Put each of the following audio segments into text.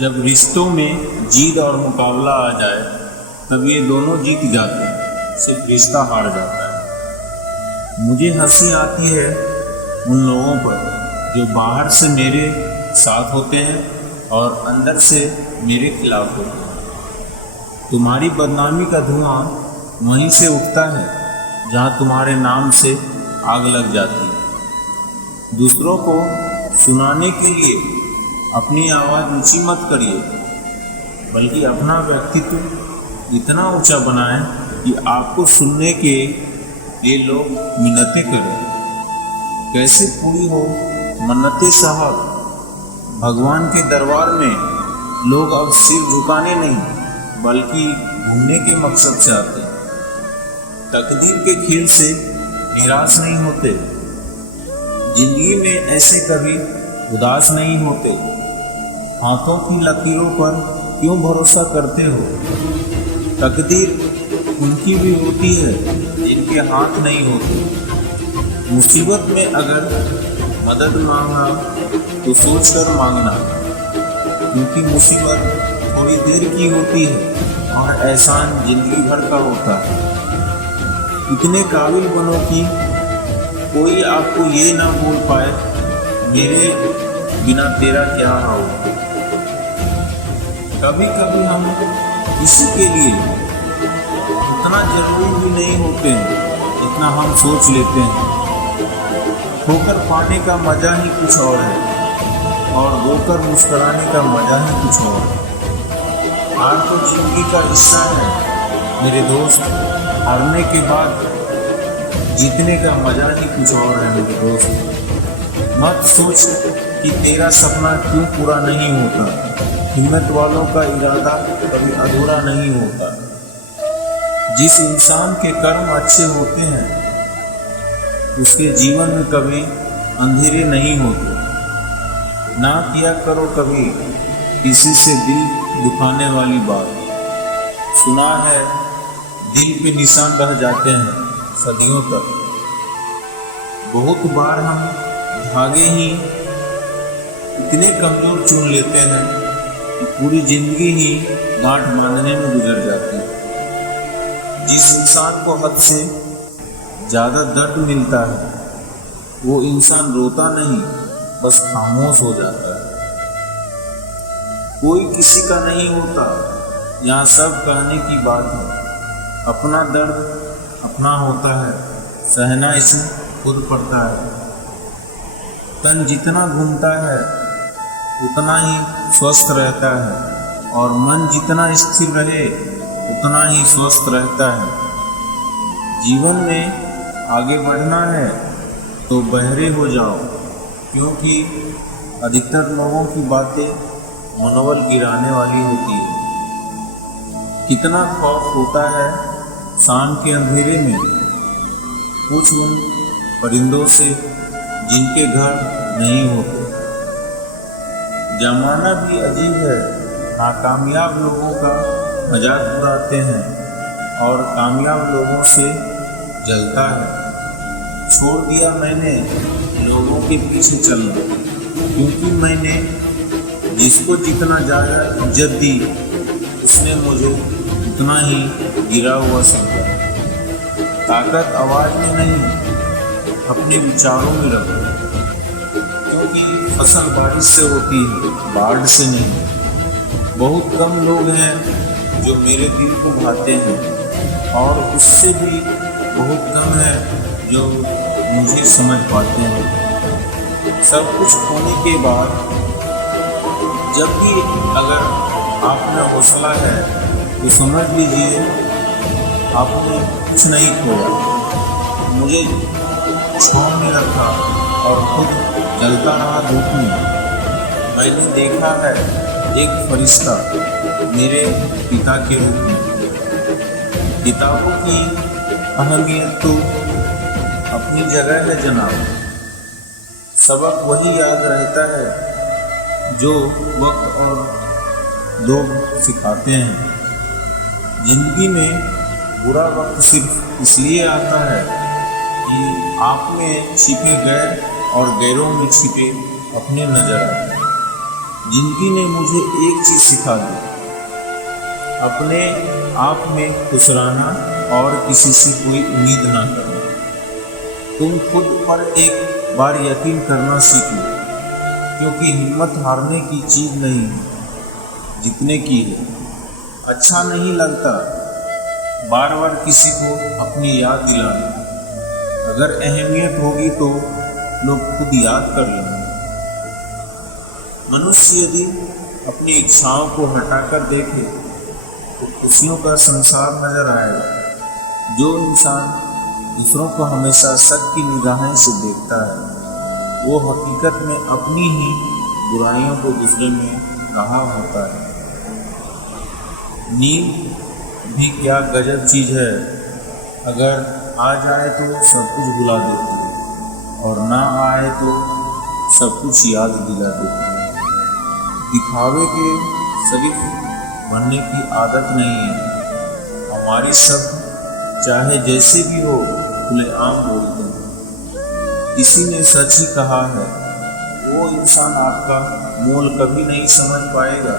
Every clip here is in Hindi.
जब रिश्तों में जीत और मुकाबला आ जाए तब ये दोनों जीत जाते हैं, सिर्फ रिश्ता हार जाता है। मुझे हंसी आती है उन लोगों पर जो बाहर से मेरे साथ होते हैं और अंदर से मेरे खिलाफ होते हैं। तुम्हारी बदनामी का धुआं वहीं से उठता है जहाँ तुम्हारे नाम से आग लग जाती है। दूसरों को सुनाने के लिए अपनी आवाज़ ऊंची मत करिए, बल्कि अपना व्यक्तित्व इतना ऊंचा बनाएं कि आपको सुनने के लिए लोग मिन्नतें करें। कैसे पूरी हो मन्नतें साहब, भगवान के दरबार में लोग अब सिर झुकाने नहीं बल्कि घूमने के मकसद से आते हैं। तकदीर के खेल से निराश नहीं होते, जिंदगी में ऐसे कभी उदास नहीं होते। हाथों की लकीरों पर क्यों भरोसा करते हो? तकदीर उनकी भी होती है जिनके हाथ नहीं होते। मुसीबत में अगर मदद मांगना तो सोच कर मांगना, क्योंकि मुसीबत थोड़ी देर की होती है और एहसान जिंदगी भर का होता है। इतने काबिल बनो कि कोई आपको ये ना बोल पाए मेरे बिना तेरा क्या हो। कभी कभी हम किसी के लिए उतना जरूरी भी नहीं होते जितना हम सोच लेते हैं। खोकर पाने का मजा ही कुछ और है और रोकर मुस्कुराने का मजा ही कुछ और है। हार तो जिंदगी का हिस्सा है मेरे दोस्त, हारने के बाद जीतने का मजा ही कुछ और है मेरे दोस्त। मत सोच कि तेरा सपना क्यों पूरा नहीं होता, हिम्मत वालों का इरादा कभी अधूरा नहीं होता। जिस इंसान के कर्म अच्छे होते हैं उसके जीवन में कभी अंधेरे नहीं होते। ना किया करो कभी किसी से दिल दुखाने वाली बात, सुना है दिल पे निशान रह जाते हैं सदियों तक। बहुत बार हम धागे ही इतने कमजोर चुन लेते हैं कि पूरी जिंदगी ही गांठ बांधने में गुजर जाती है। जिस इंसान को हद से ज़्यादा दर्द मिलता है वो इंसान रोता नहीं, बस खामोश हो जाता है। कोई किसी का नहीं होता, यहाँ सब कहने की बात है। अपना दर्द अपना होता है, सहना इसे खुद पड़ता है। तन जितना घूमता है उतना ही स्वस्थ रहता है और मन जितना स्थिर रहे उतना ही स्वस्थ रहता है। जीवन में आगे बढ़ना है तो बहरे हो जाओ, क्योंकि अधिकतर लोगों की बातें मनोबल गिराने वाली होती है। कितना खौफ होता है शाम के अंधेरे में, कुछ उन परिंदों से जिनके घर नहीं होते। जमाना भी अजीब है, नाकामयाब लोगों का मजाक उड़ाते हैं और कामयाब लोगों से जलता है। छोड़ दिया मैंने लोगों के पीछे चलना, क्योंकि मैंने जिसको जितना ज़्यादा इज्जत दी उसने मुझे उतना ही गिरा हुआ समझा। ताकत आवाज़ में नहीं अपने विचारों में रखो, क्योंकि फसल बारिश से होती है, बाढ़ से नहीं। बहुत कम लोग हैं जो मेरे दिल को भाते हैं और उससे भी बहुत कम है जो मुझे समझ पाते हैं। सब कुछ होने के बाद जब भी अगर आप में हौसला है तो समझ लीजिए आपने कुछ नहीं खोया। मुझे छाँव में रखा और खुद जलता रहा धूप में। मैंने देखा है एक फरिश्ता मेरे पिता के रूप में। किताबों की अहमियत तो अपनी जगह है जनाब, सबक वही याद रहता है जो वक्त और लोग सिखाते हैं। जिंदगी में बुरा वक्त सिर्फ इसलिए आता है कि आप में छिपे गैर और गैरों में छिपे अपने नजर आते हैं। जिंदगी ने मुझे एक चीज सिखा दी, अपने आप में खुश रहना और किसी से कोई उम्मीद ना करना। तुम खुद पर एक बार यकीन करना सीख लो, क्योंकि हिम्मत हारने की चीज नहीं है, जीतने की है। अच्छा नहीं लगता बार बार किसी को अपनी याद दिलाना, अगर अहमियत होगी तो लोग खुद याद कर लेंगे। मनुष्य यदि अपनी इच्छाओं को हटाकर देखे तो खुशियों का संसार नजर आएगा। जो इंसान दूसरों को हमेशा शक की निगाहें से देखता है, वो हकीकत में अपनी ही बुराइयों को दूसरे में रहा होता है। नींद भी क्या गजब चीज है, अगर आ जाए तो सब कुछ भुला देती है और ना आए तो सब कुछ याद दिला देती है। दिखावे के शरीफ बनने की आदत नहीं है। हमारी सब चाहे जैसे भी हो खुलेआम बोलते हैं। किसी ने सच ही कहा है, वो इंसान आपका मोल कभी नहीं समझ पाएगा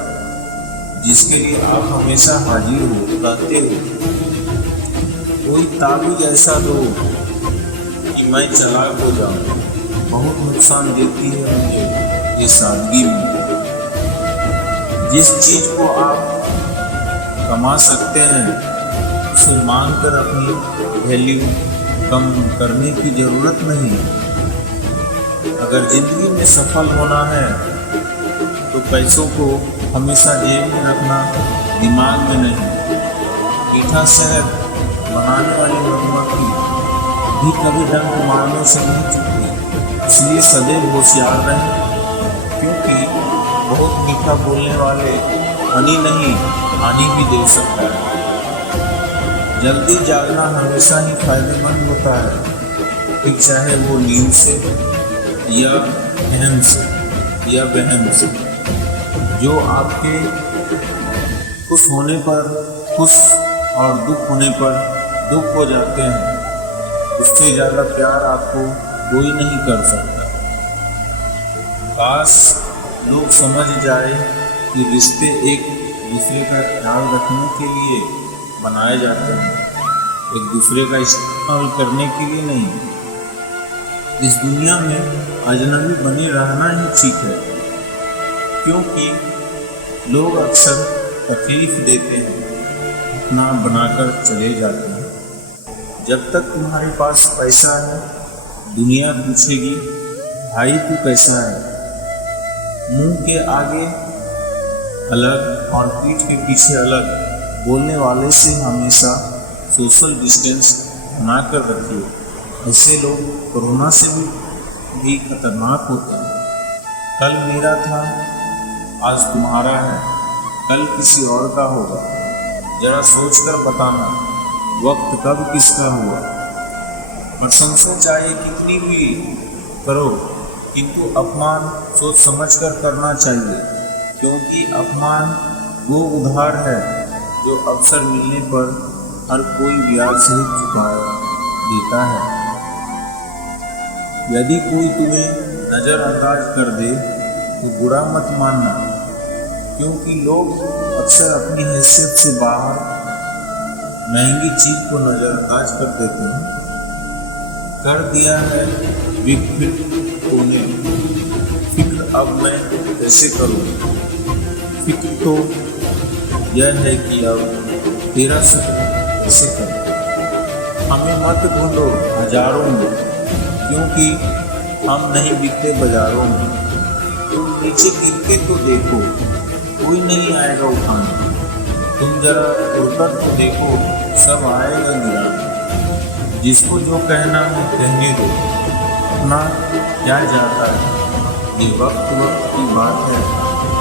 जिसके लिए आप हमेशा हाजिर हो रहते हो। कोई ताबीज ऐसा दो कि मैं चालाक हो जाऊं, बहुत नुकसान देती है मुझे ये सादगी में। जिस चीज को आप कमा सकते हैं उसे मांगकर अपनी वैल्यू कम करने की जरूरत नहीं है। अगर जिंदगी में सफल होना है तो पैसों को हमेशा जेब में रखना, दिमाग में नहीं। मीठा शहद बनाने वाली मधुमक्खी भी कभी डंक मारने से नहीं चुकती, इसलिए सदैव होशियार रहें, क्योंकि बहुत मीठा बोलने वाले हनी नहीं हानि भी दे सकता है। जल्दी जागना हमेशा ही फायदेमंद होता है, फिर चाहे वो नींद से या अहम से या वहम से। जो आपके खुश होने पर खुश और दुख होने पर दुख हो जाते हैं, उससे ज़्यादा प्यार आपको कोई नहीं कर सकता। काश लोग समझ जाए कि रिश्ते एक दूसरे का ख्याल रखने के लिए बनाए जाते हैं, एक दूसरे का इस्तेमाल करने के लिए नहीं। इस दुनिया में अजनबी बने रहना ही ठीक है, क्योंकि लोग अक्सर तकलीफ देते हैं, अपना बनाकर चले जाते हैं। जब तक तुम्हारे पास पैसा है दुनिया पूछेगी भाई तू कैसा है। मुंह के आगे अलग और पीठ के पीछे अलग बोलने वाले से हमेशा सोशल डिस्टेंस बनाकर रखिए। ऐसे लोग कोरोना से भी खतरनाक होते हैं। कल मेरा था, आज तुम्हारा है, कल किसी और का होगा। जरा सोचकर बताना वक्त कब किसका हुआ। प्रशंसा चाहे कितनी भी करो, किंतु अपमान सोच समझकर करना चाहिए, क्योंकि अपमान वो उधार है जो अवसर मिलने पर हर कोई ब्याज सहित चुका देता है। यदि कोई तुम्हें नज़रअंदाज कर दे तो बुरा मत मानना, क्योंकि लोग अक्सर अपनी हैसियत से बाहर महंगी चीज को नज़रअंदाज कर देते हैं। कर दिया है विकसित तूने, फिक्र अब मैं कैसे करूँ। फिक्र तो यह है कि अब तेरा शुक्र कैसे करूँ। हमें मत ढूंढो हजारों में, क्योंकि हम नहीं बिकते बाजारों में। तुम नीचे गिर के तो देखो, कोई नहीं आएगा उठाने। तुम जरा उड़कर तो देखो, सब आएगा गिराने। जिसको जो कहना है कहने दो, अपना क्या जाता है। ये वक्त वक्त की बात है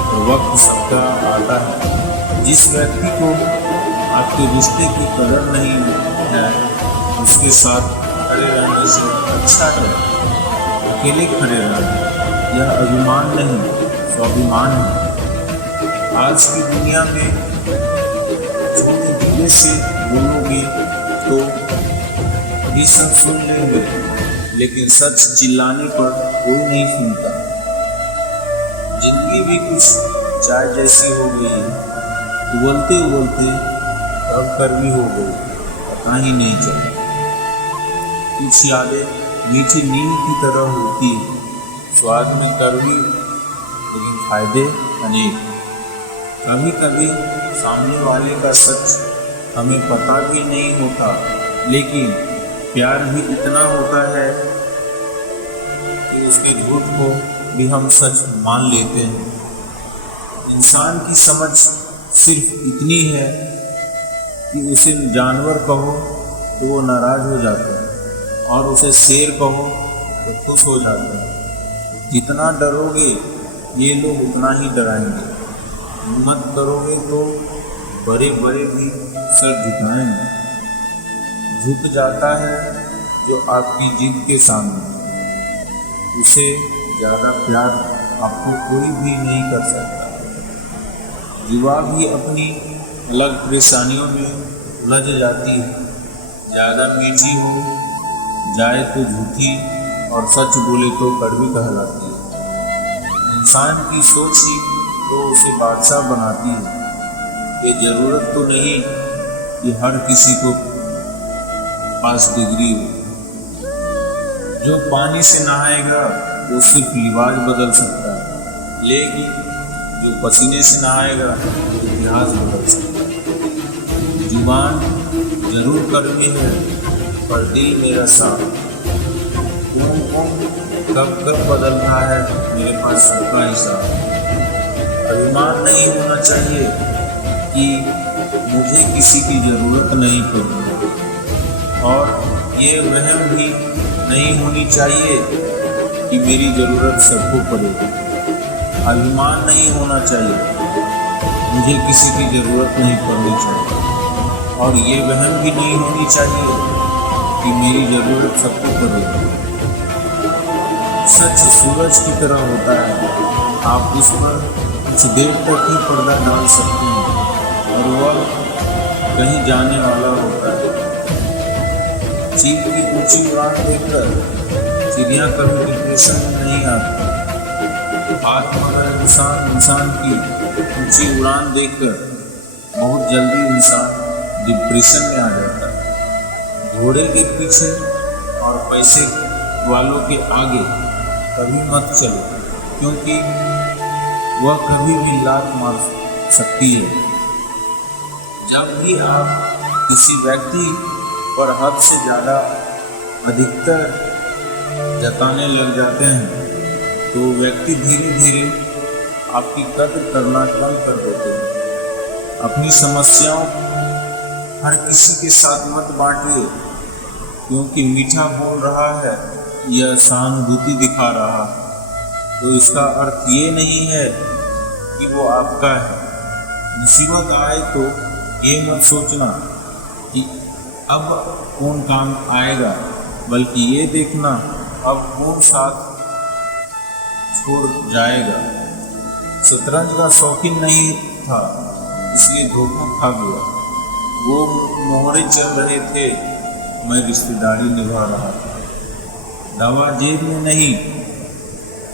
और वक्त सबका आता है। जिस व्यक्ति को आपके रिश्ते की कदर नहीं है, उसके साथ खड़े रहने से अच्छा है अकेले खड़े रहना। यह अभिमान नहीं, स्वाभिमान है। आज की दुनिया में छोटे दिले से बोलोगे तो भी सब सुन लेंगे, लेकिन सच चिल्लाने पर कोई नहीं सुनता। जिंदगी भी कुछ चाय जैसी हो गई है, उबलते उबलते कब कड़वी हो गई पता ही नहीं चला। कुछ यादें मीठी नीम की तरह होती है, स्वाद में कड़वी लेकिन फायदे अनेक। कभी कभी सामने वाले का सच हमें पता भी नहीं होता, लेकिन प्यार भी इतना होता है कि उसके झूठ को भी हम सच मान लेते हैं। इंसान की समझ सिर्फ इतनी है कि उसे जानवर कहो तो वो नाराज हो जाता है और उसे शेर कहो तो खुश हो जाता है। जितना डरोगे ये लोग उतना ही डराएंगे, हिम्मत करोगे तो बड़े बड़े भी सर झुकाएंगे। झुक जाता है जो आपकी जिद के सामने, उसे ज़्यादा प्यार आपको कोई भी नहीं कर सकता। युवा भी अपनी अलग परेशानियों में उलझ जाती है, ज़्यादा मीठी हो जाए तो झूठी और सच बोले तो कड़वी कहलाती है। इंसान की सोच ही तो उसे बादशाह बनाती है। ये ज़रूरत तो नहीं कि हर किसी को पास डिग्री हो। जो पानी से नहाएगा वो सिर्फ लिबास बदल सकता है, लेकिन जो पसीने से नहाएगा वो इतिहास बदल सकता है। जुबान जरूर कड़वी है पर दिल मेरा साफ। कब कब बदलता है मेरे पास सबका हिसाब। अभिमान नहीं होना चाहिए कि मुझे किसी की ज़रूरत नहीं पड़ती, और ये वहम भी नहीं होनी चाहिए कि मेरी ज़रूरत सबको पड़ेगी। अभिमान नहीं होना चाहिए मुझे किसी की ज़रूरत नहीं पड़नी चाहिए, और ये वहम भी नहीं होनी चाहिए कि मेरी ज़रूरत सबको पड़ेगी। सच सूरज की तरह होता है, आप उस पर कुछ देर तक ही पर्दा डाल सकते हैं और वह कहीं जाने वाला होता है। चील की ऊंची उड़ान देखकर चिड़िया कभी डिप्रेशन में नहीं आती। हाथ मगर इंसान की ऊंची उड़ान देखकर बहुत जल्दी इंसान डिप्रेशन में आ जाता है। घोड़े के पीछे और पैसे वालों के आगे कभी मत चलो, क्योंकि वह कभी भी लात मार सकती है। जब भी आप किसी व्यक्ति पर हद से ज़्यादा अधिकतर जताने लग जाते हैं तो व्यक्ति धीरे धीरे आपकी कद्र करना कम कर देते हैं। अपनी समस्याओं हर किसी के साथ मत बांटिए, क्योंकि मीठा बोल रहा है या सहानुभूति दिखा रहा है तो इसका अर्थ ये नहीं है कि वो आपका है। मुसीबत आए तो ये मत सोचना कि अब कौन काम आएगा, बल्कि ये देखना अब कौन साथ छोड़ जाएगा। शतरंज का शौकीन नहीं था इसलिए धोखा खा गया। वो मोहरे चल रहे थे, मैं रिश्तेदारी निभा रहा था। दवा जेब में नहीं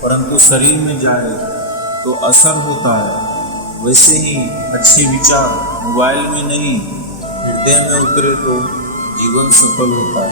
परंतु शरीर में जाए तो असर होता है, वैसे ही अच्छे विचार मोबाइल में नहीं हृदय में उतरे तो जीवन सफल होता है।